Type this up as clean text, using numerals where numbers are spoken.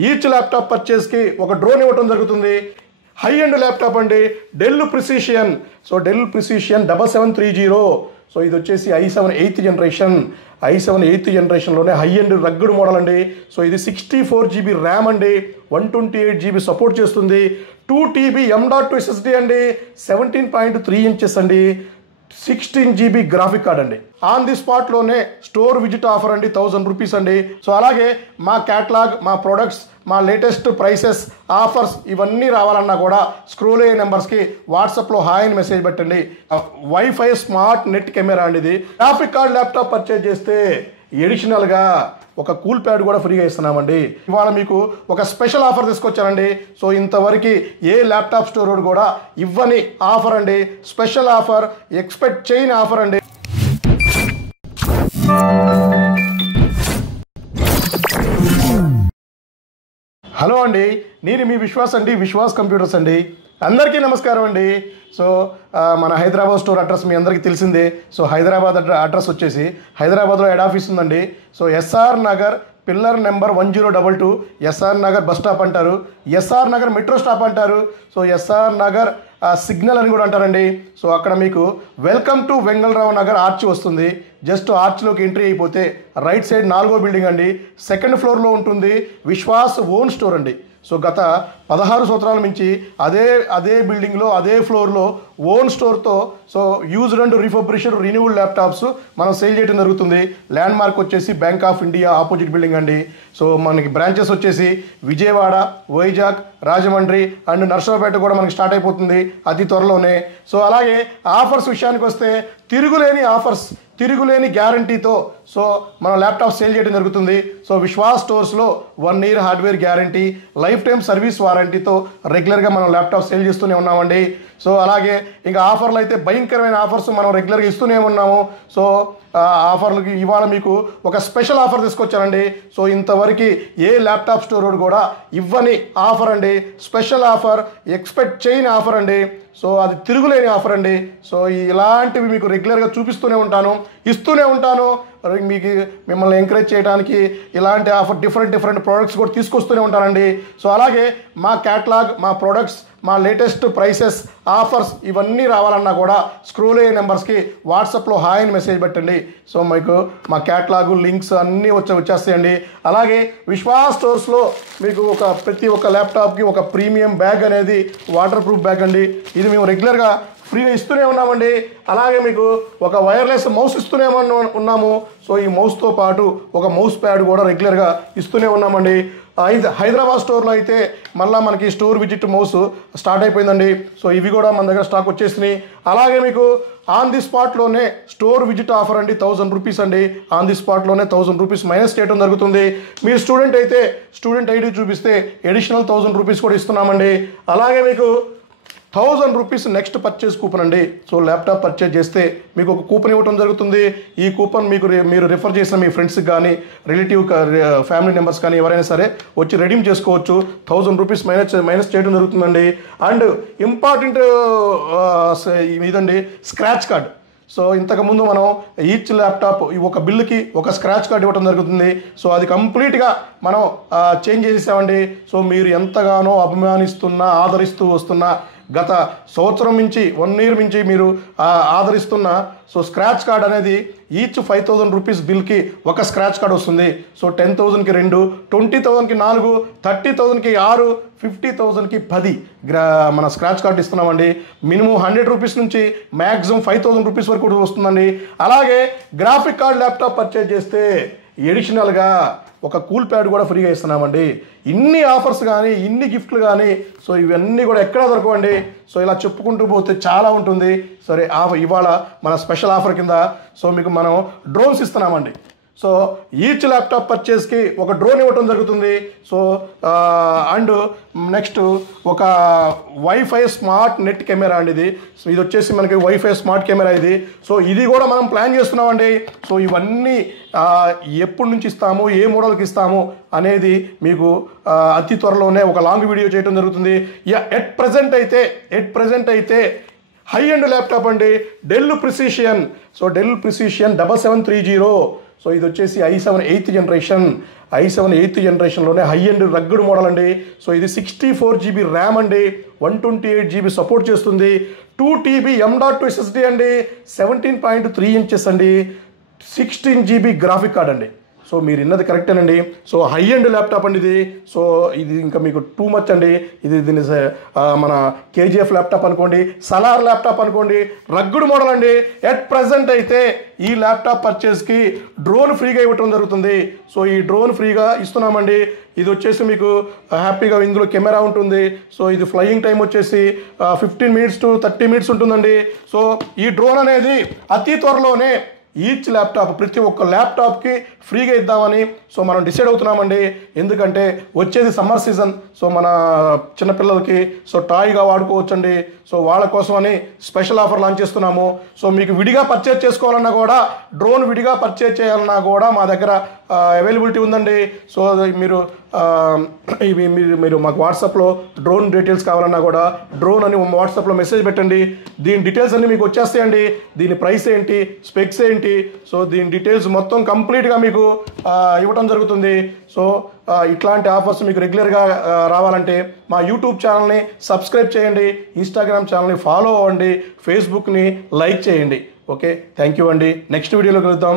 Each laptop పర్చేస్కి ఒక drone ఇవ్వడం జరుగుతుంది. హై ఎండ్ ల్యాప్టాప్ అండి, Dell Precision. So Dell Precision 7730. So ఇది వచ్చేసి i7 8th generation. i7 8th జనరేషన్లోనే హై ఎండ్ రగ్గుడ్ మోడల్ అండి. సో ఇది 64 GB ర్యామ్ అండి, 128 GB సపోర్ట్ చేస్తుంది, 2 TB M.2 SSD అండి, 17.3 inches అండి, 16 GB గ్రాఫిక్ కార్డ్ అండి. ఆన్ ది స్పాట్లోనే స్టోర్ విజిట్ ఆఫర్ అండి, 1000 రూపీస్ అండి. సో అలాగే మా క్యాటలాగ్, మా ప్రొడక్ట్స్, మా లేటెస్ట్ ప్రైసెస్, ఆఫర్స్ ఇవన్నీ రావాలన్నా కూడా స్క్రోల్ అయ్యే నెంబర్స్కి వాట్సాప్లో హాయ్ అని మెసేజ్ పెట్టండి. వైఫై స్మార్ట్ నెట్ కెమెరా అండి ఇది. గ్రాఫిక్ కార్డ్ ల్యాప్టాప్ పర్చేజ్ చేస్తే ఎడిషనల్గా ఒక కూల్ ప్యాడ్ కూడా ఫ్రీగా ఇస్తున్నామండి. ఇవాళ మీకు ఒక స్పెషల్ ఆఫర్ తీసుకొచ్చానండి. సో ఇంతవరకు ఏ ల్యాప్టాప్ స్టోర్ కూడా ఇవ్వని ఆఫర్ అండి, స్పెషల్ ఆఫర్, ఎక్స్పెక్ట్ చేయని ఆఫర్ అండి. హలో అండి, నేను మీ విశ్వాస్ అండి, విశ్వాస్ కంప్యూటర్స్ అండి. అందరికీ నమస్కారం అండి. సో మన హైదరాబాద్ స్టోర్ అడ్రస్ మీ అందరికీ తెలిసిందే. సో హైదరాబాద్ అడ్రస్ వచ్చేసి హైదరాబాద్లో హెడ్ ఆఫీస్ ఉందండి. So SR Nagar pillar number 1022, SR Nagar bus stop అంటారు, ఎస్ఆర్ నగర్ మెట్రో స్టాప్ అంటారు, సో ఎస్ఆర్ నగర్ సిగ్నల్ అని కూడా అంటారండి. సో అక్కడ మీకు welcome to Vengalrao Nagar arch వస్తుంది. జస్ట్ ఆర్చ్లోకి ఎంట్రీ అయిపోతే రైట్ సైడ్ 4వ బిల్డింగ్ అండి, 2nd ఫ్లోర్లో ఉంటుంది విశ్వాస్ ఓన్ స్టోర్ అండి. సో గత 16 సంవత్సరాల నుంచి అదే బిల్డింగ్లో అదే ఫ్లోర్లో ఓన్ స్టోర్తో so used and refurbished renewal laptops మనం సేల్ చేయడం జరుగుతుంది. ల్యాండ్ మార్క్ వచ్చేసి bank of India opposite building అండి. సో మనకి బ్రాంచెస్ వచ్చేసి విజయవాడ, వైజాగ్, రాజమండ్రి అండ్ నర్సరావుపేట కూడా మనకి స్టార్ట్ అయిపోతుంది అతి త్వరలోనే. సో అలాగే ఆఫర్స్ విషయానికి వస్తే తిరుగులేని ఆఫర్స్, తిరుగులేని గ్యారంటీతో సో మనం ల్యాప్టాప్ సేల్ చేయడం జరుగుతుంది. సో విశ్వాస్ స్టోర్స్లో 1 year hardware guarantee, life time service వారంటీతో రెగ్యులర్గా మనం ల్యాప్టాప్ సేల్ చేస్తూనే ఉన్నామండి. సో అలాగే ఇంకా ఆఫర్లు అయితే భయంకరమైన ఆఫర్స్ మనం రెగ్యులర్గా ఇస్తూనే ఉన్నాము. సో ఆఫర్లకి ఇవాళ మీకు ఒక స్పెషల్ ఆఫర్ తీసుకొచ్చానండి. సో ఇంతవరకు ఏ ల్యాప్టాప్ స్టోర్ కూడా ఇవ్వని ఆఫర్ అండి, స్పెషల్ ఆఫర్, ఎక్స్పెక్ట్ చేయని ఆఫర్ అండి. సో అది తిరుగులేని ఆఫర్ అండి. సో ఇలాంటివి మీకు రెగ్యులర్గా చూపిస్తూనే ఉంటాను, ఇస్తూనే ఉంటాను. మీకు మిమ్మల్ని ఎంకరేజ్ చేయడానికి ఇలాంటి ఆఫర్ డిఫరెంట్ ప్రోడక్ట్స్ కూడా తీసుకొస్తూనే ఉంటానండి. సో అలాగే మా క్యాటలాగ్, మా ప్రొడక్ట్స్, మా లేటెస్ట్ ప్రైసెస్, ఆఫర్స్ ఇవన్నీ రావాలన్నా కూడా స్క్రోల్ అయ్యే నెంబర్స్కి వాట్సాప్లో హాయ్ అని మెసేజ్ పెట్టండి. సో మీకు మా క్యాటలాగు లింక్స్ అన్నీ వచ్చేస్తాయండి. అలాగే విశ్వాస్ స్టోర్స్లో మీకు ప్రతి ఒక్క ల్యాప్టాప్కి ఒక ప్రీమియం బ్యాగ్ అనేది వాటర్ ప్రూఫ్ బ్యాగ్ అండి. ఇది మేము రెగ్యులర్గా ఫ్రీగా ఇస్తూనే ఉన్నామండి. అలాగే మీకు ఒక వైర్లెస్ మౌస్ ఇస్తూనే ఉన్నాము. సో ఈ మౌస్తో పాటు ఒక మౌస్ ప్యాడ్ కూడా రెగ్యులర్గా ఇస్తూనే ఉన్నామండి. హైదరాబాద్ స్టోర్లో అయితే మళ్ళీ మనకి స్టోర్ విజిట్ మౌస్ స్టార్ట్ అయిపోయిందండి. సో ఇవి కూడా మన దగ్గర స్టాక్ వచ్చేసినాయి. అలాగే మీకు ఆన్ ది స్పాట్లోనే స్టోర్ విజిట్ ఆఫర్ అండి, 1000 రూపీస్ అండి. ఆన్ ది స్పాట్లోనే 1000 రూపీస్ మైనస్ చేయడం జరుగుతుంది. మీరు స్టూడెంట్ అయితే స్టూడెంట్ ఐడి చూపిస్తే ఎడిషనల్ 1000 రూపీస్ కూడా ఇస్తున్నామండి. అలాగే మీకు 1000 రూపీస్ నెక్స్ట్ పర్చేజ్ కూపన్ అండి. సో ల్యాప్టాప్ పర్చేజ్ చేస్తే మీకు ఒక కూపన్ ఇవ్వడం జరుగుతుంది. ఈ కూపన్ మీరు రిఫర్ చేసిన మీ ఫ్రెండ్స్కి కానీ, రిలేటివ్ ఫ్యామిలీ మెంబర్స్ కానీ ఎవరైనా సరే వచ్చి రెడీమ్ చేసుకోవచ్చు. 1000 రూపీస్ మైనస్ చేయడం జరుగుతుందండి. అండ్ ఇంపార్టెంట్ ఇదండి స్క్రాచ్ కార్డ్. సో ఇంతకుముందు మనం ఈచ్ ల్యాప్టాప్ ఒక బిల్లుకి ఒక స్క్రాచ్ కార్డ్ ఇవ్వడం జరుగుతుంది. సో అది కంప్లీట్గా మనం చేంజ్ చేసేసామండి. సో మీరు ఎంతగానో అభిమానిస్తున్నా, ఆదరిస్తూ వస్తున్న గత సంవత్సరం నుంచి 1 year నుంచి మీరు ఆదరిస్తున్న సో స్క్రాచ్ కార్డ్ అనేది ఈచ్ 5000 రూపీస్ బిల్కి ఒక స్క్రాచ్ కార్డ్ వస్తుంది. సో 10,000కి 2, 20,000కి 4, 30,000కి 6, 50,000కి 10 మన స్క్రాచ్ కార్డ్ ఇస్తున్నామండి. మినిమం 100 రూపీస్ నుంచి మ్యాక్సిమం 5000 రూపీస్ వరకు కూడా వస్తుందండి. అలాగే గ్రాఫిక్ కార్డ్ ల్యాప్టాప్ పర్చేజ్ చేస్తే ఎడిషనల్గా ఒక కూల్ ప్యాడ్ కూడా ఫ్రీగా ఇస్తున్నామండి. ఇన్ని ఆఫర్స్ కానీ, ఇన్ని గిఫ్ట్లు కానీ సో ఇవన్నీ కూడా ఎక్కడా దొరకవండి. సో ఇలా చెప్పుకుంటూ పోతే చాలా ఉంటుంది. సరే ఇవాళ మన స్పెషల్ ఆఫర్ కింద సో మీకు మనం డ్రోన్స్ ఇస్తున్నామండి. సో ఈచ్ ల్యాప్టాప్ పర్చేస్కి ఒక డ్రోన్ ఇవ్వటం జరుగుతుంది. సో అండ్ నెక్స్ట్ ఒక వైఫై స్మార్ట్ నెట్ కెమెరా అండి ఇది. సో ఇది వచ్చేసి మనకి వైఫై స్మార్ట్ కెమెరా ఇది. సో ఇది కూడా మనం ప్లాన్ చేస్తున్నామండి. సో ఇవన్నీ ఎప్పటి నుంచి ఇస్తాము, ఏ మోడల్కి ఇస్తాము అనేది మీకు అతి త్వరలోనే ఒక లాంగ్ వీడియో చేయడం జరుగుతుంది. ఎట్ ప్రజెంట్ అయితే హై ఎండ్ ల్యాప్టాప్ అండి, Dell Precision. So Dell Precision 7730. So ఇది వచ్చేసి i7 8th generation, i7 8th జనరేషన్లోనే హై అండ్ రగ్గుడ్ మోడల్ అండి. సో ఇది 64 GB ర్యామ్ అండి, 128 GB సపోర్ట్ చేస్తుంది, 2 TB M.2 SSD అండి, 17.3 inches అండి, 16 GB గ్రాఫిక్ కార్డ్ అండి. సో మీరు విన్నది కరెక్టేనండి. సో హై అండ్ ల్యాప్టాప్ అండి ఇది. సో ఇది ఇంకా మీకు టూ మచ్ అండి. దీన్ని మన KGF ల్యాప్టాప్ అనుకోండి, సలార్ ల్యాప్టాప్ అనుకోండి, రగ్గుడు మోడల్ అండి. ఎట్ ప్రజెంట్ అయితే ఈ ల్యాప్టాప్ పర్చేస్కి డ్రోన్ ఫ్రీగా ఇవ్వటం జరుగుతుంది. సో ఈ డ్రోన్ ఫ్రీగా ఇస్తున్నామండి. ఇది వచ్చేసి మీకు హ్యాపీగా ఇందులో కెమెరా ఉంటుంది. సో ఇది ఫ్లయింగ్ టైం వచ్చేసి 15 minutes to 30 minutes ఉంటుందండి. సో ఈ డ్రోన్ అనేది అతి త్వరలోనే ఈచ్ ల్యాప్టాప్, ప్రతి ఒక్క ల్యాప్టాప్కి ఫ్రీగా ఇద్దామని సో మనం డిసైడ్ అవుతున్నామండి. ఎందుకంటే వచ్చేది సమ్మర్ సీజన్. సో మన చిన్నపిల్లలకి సో టాయ్గా వాడుకోవచ్చండి. సో వాళ్ళ కోసం అని స్పెషల్ ఆఫర్ లాంచ్ చేస్తున్నాము. సో మీకు విడిగా పర్చేజ్ చేసుకోవాలన్నా కూడా, డ్రోన్ విడిగా పర్చేజ్ చేయాలన్నా కూడా మా దగ్గర అవైలబిలిటీ ఉందండి. సో మీరు మీరు మాకు వాట్సాప్లో డ్రోన్ డీటెయిల్స్ కావాలన్నా కూడా డ్రోన్ అని వాట్సాప్లో మెసేజ్ పెట్టండి. దీని డీటెయిల్స్ అన్నీ మీకు వచ్చేస్తాయండి. దీని ప్రైస్ ఏంటి, స్పెక్స్ ఏంటి, సో దీని డీటెయిల్స్ మొత్తం కంప్లీట్గా మీకు ఇవ్వటం జరుగుతుంది. సో ఇట్లాంటి ఆఫర్స్ మీకు రెగ్యులర్గా రావాలంటే మా యూట్యూబ్ ఛానల్ని సబ్స్క్రైబ్ చేయండి, ఇన్స్టాగ్రామ్ ఛానల్ని ఫాలో అవ్వండి, ఫేస్బుక్ని లైక్ చేయండి. ఓకే, థ్యాంక్ యూ అండి. నెక్స్ట్ వీడియోలో కలుద్దాం.